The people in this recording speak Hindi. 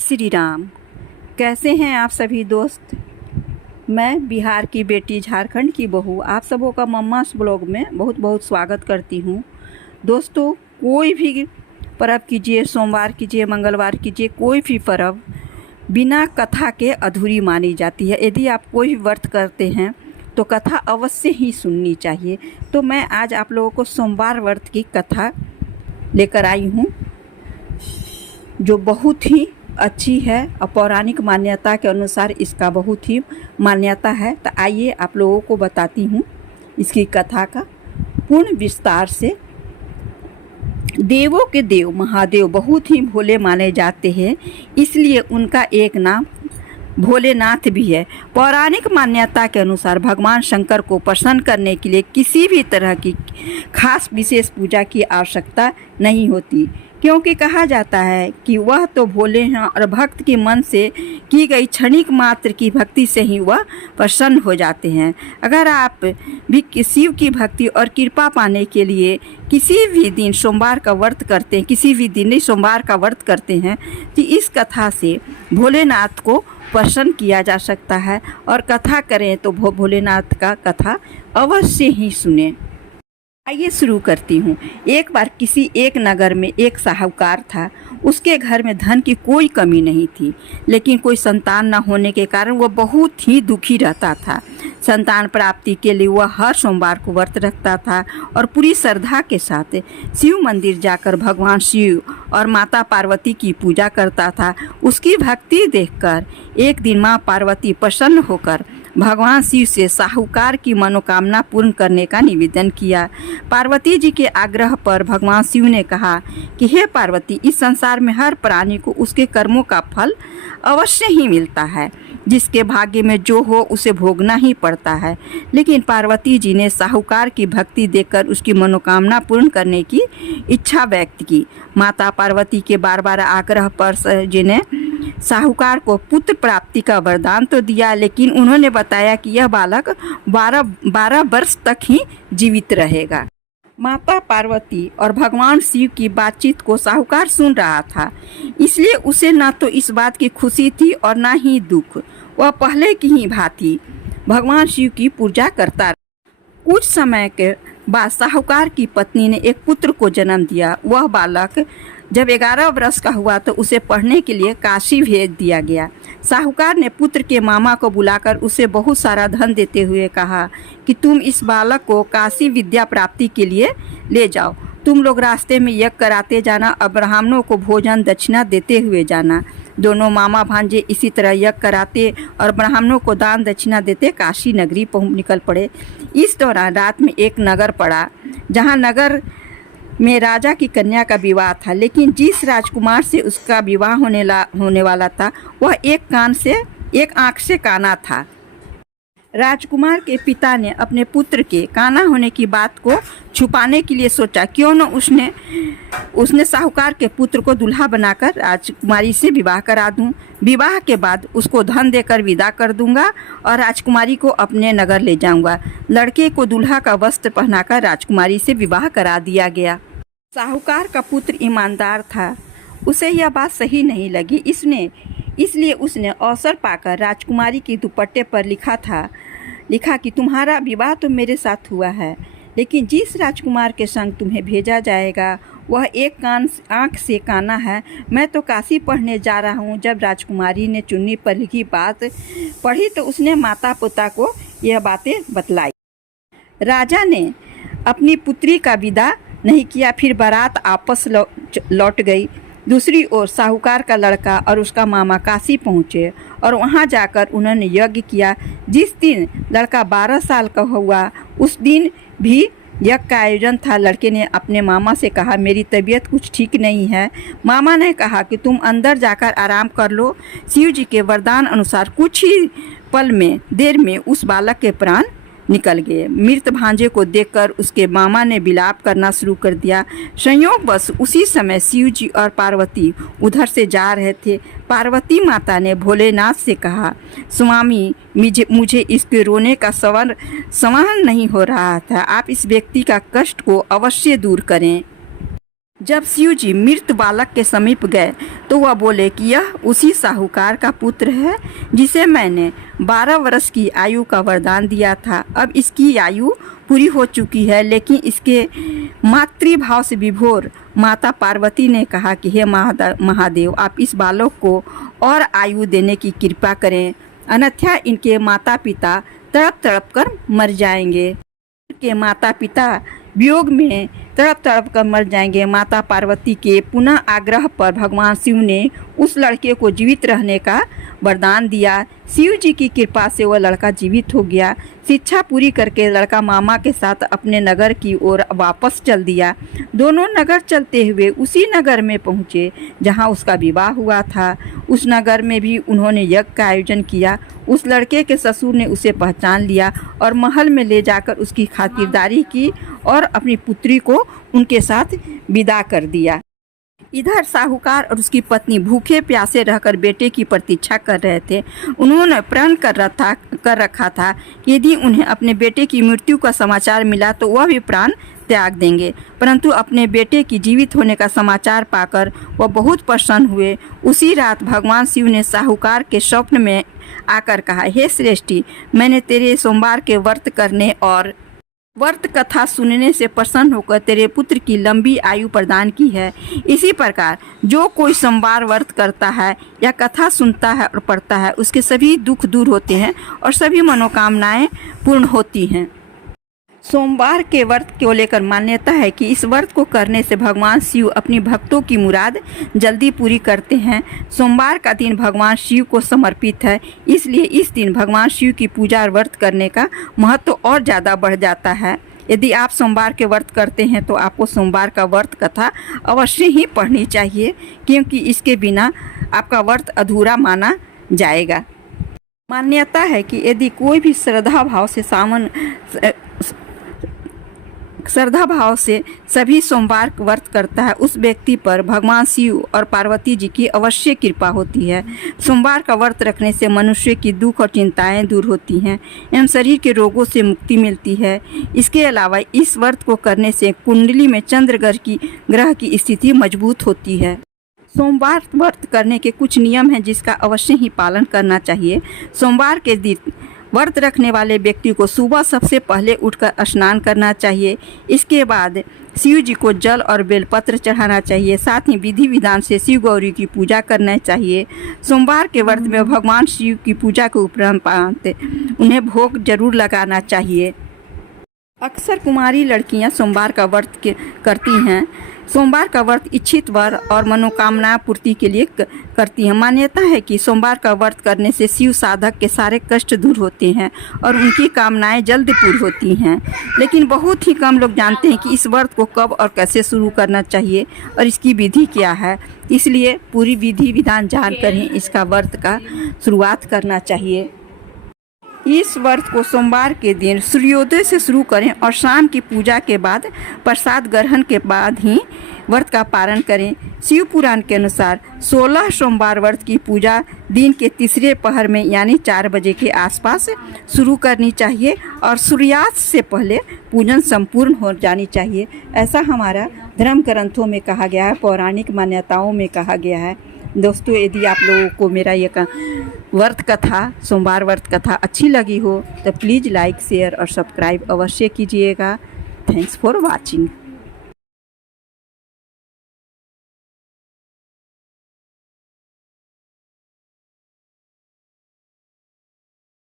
श्री राम। कैसे हैं आप सभी दोस्त। मैं बिहार की बेटी, झारखंड की बहू, आप सबों का मम्मास ब्लॉग में बहुत बहुत स्वागत करती हूँ। दोस्तों, कोई भी पर्व कीजिए, सोमवार कीजिए, मंगलवार कीजिए, कोई भी पर्व बिना कथा के अधूरी मानी जाती है। यदि आप कोई भी व्रत करते हैं तो कथा अवश्य ही सुननी चाहिए। तो मैं आज आप लोगों को सोमवार व्रत की कथा लेकर आई हूँ, जो बहुत ही अच्छी है और पौराणिक मान्यता के अनुसार इसका बहुत ही मान्यता है। तो आइए आप लोगों को बताती हूँ इसकी कथा का पूर्ण विस्तार से। देवों के देव महादेव बहुत ही भोले माने जाते हैं, इसलिए उनका एक नाम भोलेनाथ भी है। पौराणिक मान्यता के अनुसार भगवान शंकर को प्रसन्न करने के लिए किसी भी तरह की खास विशेष पूजा की आवश्यकता नहीं होती, क्योंकि कहा जाता है कि वह तो भोले हैं और भक्त के मन से की गई क्षणिक मात्र की भक्ति से ही वह प्रसन्न हो जाते हैं। अगर आप भी शिव की भक्ति और कृपा पाने के लिए किसी भी दिन सोमवार का व्रत करते हैं, किसी भी दिन नहीं सोमवार का व्रत करते हैं, तो इस कथा से भोलेनाथ को प्रसन्न किया जा सकता है। और कथा करें तो भोलेनाथ का कथा अवश्य ही सुने। आइए शुरू करती हूँ। एक बार किसी एक नगर में एक साहूकार था। उसके घर में धन की कोई कमी नहीं थी, लेकिन कोई संतान न होने के कारण वह बहुत ही दुखी रहता था। संतान प्राप्ति के लिए वह हर सोमवार को व्रत रखता था और पूरी श्रद्धा के साथ शिव मंदिर जाकर भगवान शिव और माता पार्वती की पूजा करता था। उसकी भक्ति देखकर एक दिन माँ पार्वती प्रसन्न होकर भगवान शिव से साहूकार की मनोकामना पूर्ण करने का निवेदन किया। पार्वती जी के आग्रह पर भगवान शिव ने कहा कि हे पार्वती, इस संसार में हर प्राणी को उसके कर्मों का फल अवश्य ही मिलता है। जिसके भाग्य में जो हो उसे भोगना ही पड़ता है। लेकिन पार्वती जी ने साहूकार की भक्ति देखकर उसकी मनोकामना पूर्ण करने की इच्छा व्यक्त की। माता पार्वती के बार बार आग्रह पर जी ने साहूकार को पुत्र प्राप्ति का वरदान तो दिया, लेकिन उन्होंने बताया कि यह बालक 12 वर्ष तक ही जीवित रहेगा। माता पार्वती और भगवान शिव की बातचीत को साहूकार सुन रहा था, इसलिए उसे न तो इस बात की खुशी थी और न ही दुख। वह पहले की ही भांति भगवान शिव की पूजा करता रहा। कुछ समय के बाद साहूकार की पत्नी ने एक पुत्र को जन्म दिया। वह बालक जब 11 वर्ष का हुआ तो उसे पढ़ने के लिए काशी भेज दिया गया। साहूकार ने पुत्र के मामा को बुलाकर उसे बहुत सारा धन देते हुए कहा कि तुम इस बालक को काशी विद्या प्राप्ति के लिए ले जाओ। तुम लोग रास्ते में यज्ञ कराते जाना और ब्राह्मणों को भोजन दक्षिणा देते हुए जाना। दोनों मामा भांजे इसी तरह यज्ञ कराते और ब्राह्मणों को दान दक्षिणा देते काशी नगरी निकल पड़े। इस दौरान रात में एक नगर पड़ा, जहाँ नगर में राजा की कन्या का विवाह था, लेकिन जिस राजकुमार से उसका विवाह होने वाला था वह एक आंख से काना था। राजकुमार के पिता ने अपने पुत्र के काना होने की बात को छुपाने के लिए सोचा, क्यों न उसने साहूकार के पुत्र को दूल्हा बनाकर राजकुमारी से विवाह करा दूं। विवाह के बाद उसको धन देकर विदा कर दूंगा और राजकुमारी को अपने नगर ले जाऊंगा। लड़के को दूल्हा का वस्त्र पहनाकर राजकुमारी से विवाह करा दिया गया। साहूकार का पुत्र ईमानदार था, उसे यह बात सही नहीं लगी। इसलिए उसने अवसर पाकर राजकुमारी की दुपट्टे पर लिखा कि तुम्हारा विवाह तो मेरे साथ हुआ है, लेकिन जिस राजकुमार के संग तुम्हें भेजा जाएगा वह एक आंख से काना है। मैं तो काशी पढ़ने जा रहा हूँ। जब राजकुमारी ने चुन्नी पर लिखी बात पढ़ी तो उसने माता पिता को यह बातें बतलाई। राजा ने अपनी पुत्री का विदा नहीं किया, फिर बारात आपस लौट गई। दूसरी ओर साहूकार का लड़का और उसका मामा काशी पहुँचे और वहाँ जाकर उन्होंने यज्ञ किया। जिस दिन लड़का 12 साल का हुआ उस दिन भी यज्ञ का आयोजन था। लड़के ने अपने मामा से कहा, मेरी तबीयत कुछ ठीक नहीं है। मामा ने कहा कि तुम अंदर जाकर आराम कर लो। शिव जी के वरदान अनुसार कुछ ही देर में उस बालक के प्राण निकल गए। मृत भांजे को देखकर उसके मामा ने विलाप करना शुरू कर दिया। संयोगवश उसी समय शिव जी और पार्वती उधर से जा रहे थे। पार्वती माता ने भोलेनाथ से कहा, स्वामी, मुझे इसके रोने का सहन नहीं हो रहा था। आप इस व्यक्ति का कष्ट को अवश्य दूर करें। जब शिव जी मृत बालक के समीप गए तो वह बोले कि यह उसी साहूकार का पुत्र है जिसे मैंने 12 वर्ष की आयु का वरदान दिया था। अब इसकी आयु पूरी हो चुकी है, लेकिन इसके मातृभाव से विभोर माता पार्वती ने कहा कि हे महादेव, आप इस बालक को और आयु देने की कृपा करें, अन्यथा इनके माता पिता तड़प तड़प कर मर जाएंगे। के माता पिता वियोग में तड़प तड़प कर मर जाएंगे। माता पार्वती के पुनः आग्रह पर भगवान शिव ने उस लड़के को जीवित रहने का वरदान दिया। शिव जी की कृपा से वह लड़का जीवित हो गया। शिक्षा पूरी करके लड़का मामा के साथ अपने नगर की ओर वापस चल दिया। दोनों नगर चलते हुए उसी नगर में पहुँचे जहाँ उसका विवाह हुआ था। उस नगर में भी उन्होंने यज्ञ का आयोजन किया। उस लड़के के ससुर ने उसे पहचान लिया और महल में ले जाकर उसकी खातिरदारी की और अपनी पुत्री को उनके साथ विदा कर दिया। इधर साहूकार और उसकी पत्नी भूखे प्यासे रहकर बेटे की प्रतीक्षा कर रहे थे। उन्होंने प्रण कर रखा था कि यदि उन्हें अपने बेटे की मृत्यु का समाचार मिला तो वह भी प्राण त्याग देंगे, परंतु अपने बेटे की जीवित होने का समाचार पाकर वह बहुत प्रसन्न हुए। उसी रात भगवान शिव ने साहूकार के स्वप्न में आकर कहा, हे श्रेष्ठी, मैंने तेरे सोमवार के व्रत करने और व्रत कथा सुनने से प्रसन्न होकर तेरे पुत्र की लंबी आयु प्रदान की है। इसी प्रकार जो कोई सोमवार व्रत करता है या कथा सुनता है और पढ़ता है, उसके सभी दुख दूर होते हैं और सभी मनोकामनाएं पूर्ण होती हैं। सोमवार के व्रत को लेकर मान्यता है कि इस व्रत को करने से भगवान शिव अपनी भक्तों की मुराद जल्दी पूरी करते हैं। सोमवार का दिन भगवान शिव को समर्पित है, इसलिए इस दिन भगवान शिव की पूजा और व्रत करने का महत्व और ज़्यादा बढ़ जाता है। यदि आप सोमवार के व्रत करते हैं तो आपको सोमवार का व्रत कथा अवश्य ही पढ़नी चाहिए, क्योंकि इसके बिना आपका व्रत अधूरा माना जाएगा। मान्यता है कि यदि कोई भी श्रद्धा भाव से सभी सोमवार व्रत करता है, उस व्यक्ति पर भगवान शिव और पार्वती जी की अवश्य कृपा होती है। सोमवार का व्रत रखने से मनुष्य की दुख और चिंताएं दूर होती हैं एवं शरीर के रोगों से मुक्ति मिलती है। इसके अलावा इस व्रत को करने से कुंडली में चंद्र ग्रह की स्थिति मजबूत होती है। सोमवार व्रत करने के कुछ नियम हैं जिसका अवश्य ही पालन करना चाहिए। सोमवार के दिन व्रत रखने वाले व्यक्ति को सुबह सबसे पहले उठकर स्नान करना चाहिए। इसके बाद शिव जी को जल और बेलपत्र चढ़ाना चाहिए। साथ ही विधि विधान से शिव गौरी की पूजा करना चाहिए। सोमवार के व्रत में भगवान शिव की पूजा के उपरांत उन्हें भोग जरूर लगाना चाहिए। अक्सर कुमारी लड़कियां सोमवार का व्रत करती हैं। सोमवार का व्रत इच्छित वर और मनोकामना पूर्ति के लिए करती हैं। मान्यता है कि सोमवार का व्रत करने से शिव साधक के सारे कष्ट दूर होते हैं और उनकी कामनाएं जल्द पूरी होती हैं। लेकिन बहुत ही कम लोग जानते हैं कि इस व्रत को कब और कैसे शुरू करना चाहिए और इसकी विधि क्या है। इसलिए पूरी विधि विधान जानकर ही इसका व्रत का शुरुआत करना चाहिए। इस व्रत को सोमवार के दिन सूर्योदय से शुरू करें और शाम की पूजा के बाद प्रसाद ग्रहण के बाद ही व्रत का पारण करें। शिव पुराण के अनुसार 16 सोमवार व्रत की पूजा दिन के तीसरे पहर में यानी 4 बजे के आसपास शुरू करनी चाहिए और सूर्यास्त से पहले पूजन संपूर्ण हो जानी चाहिए। ऐसा हमारा धर्म ग्रंथों में कहा गया है, पौराणिक मान्यताओं में कहा गया है। दोस्तों, यदि आप लोगों को मेरा ये व्रत कथा, सोमवार व्रत कथा अच्छी लगी हो तो प्लीज़ लाइक, शेयर और सब्सक्राइब अवश्य कीजिएगा। Thanks for watching.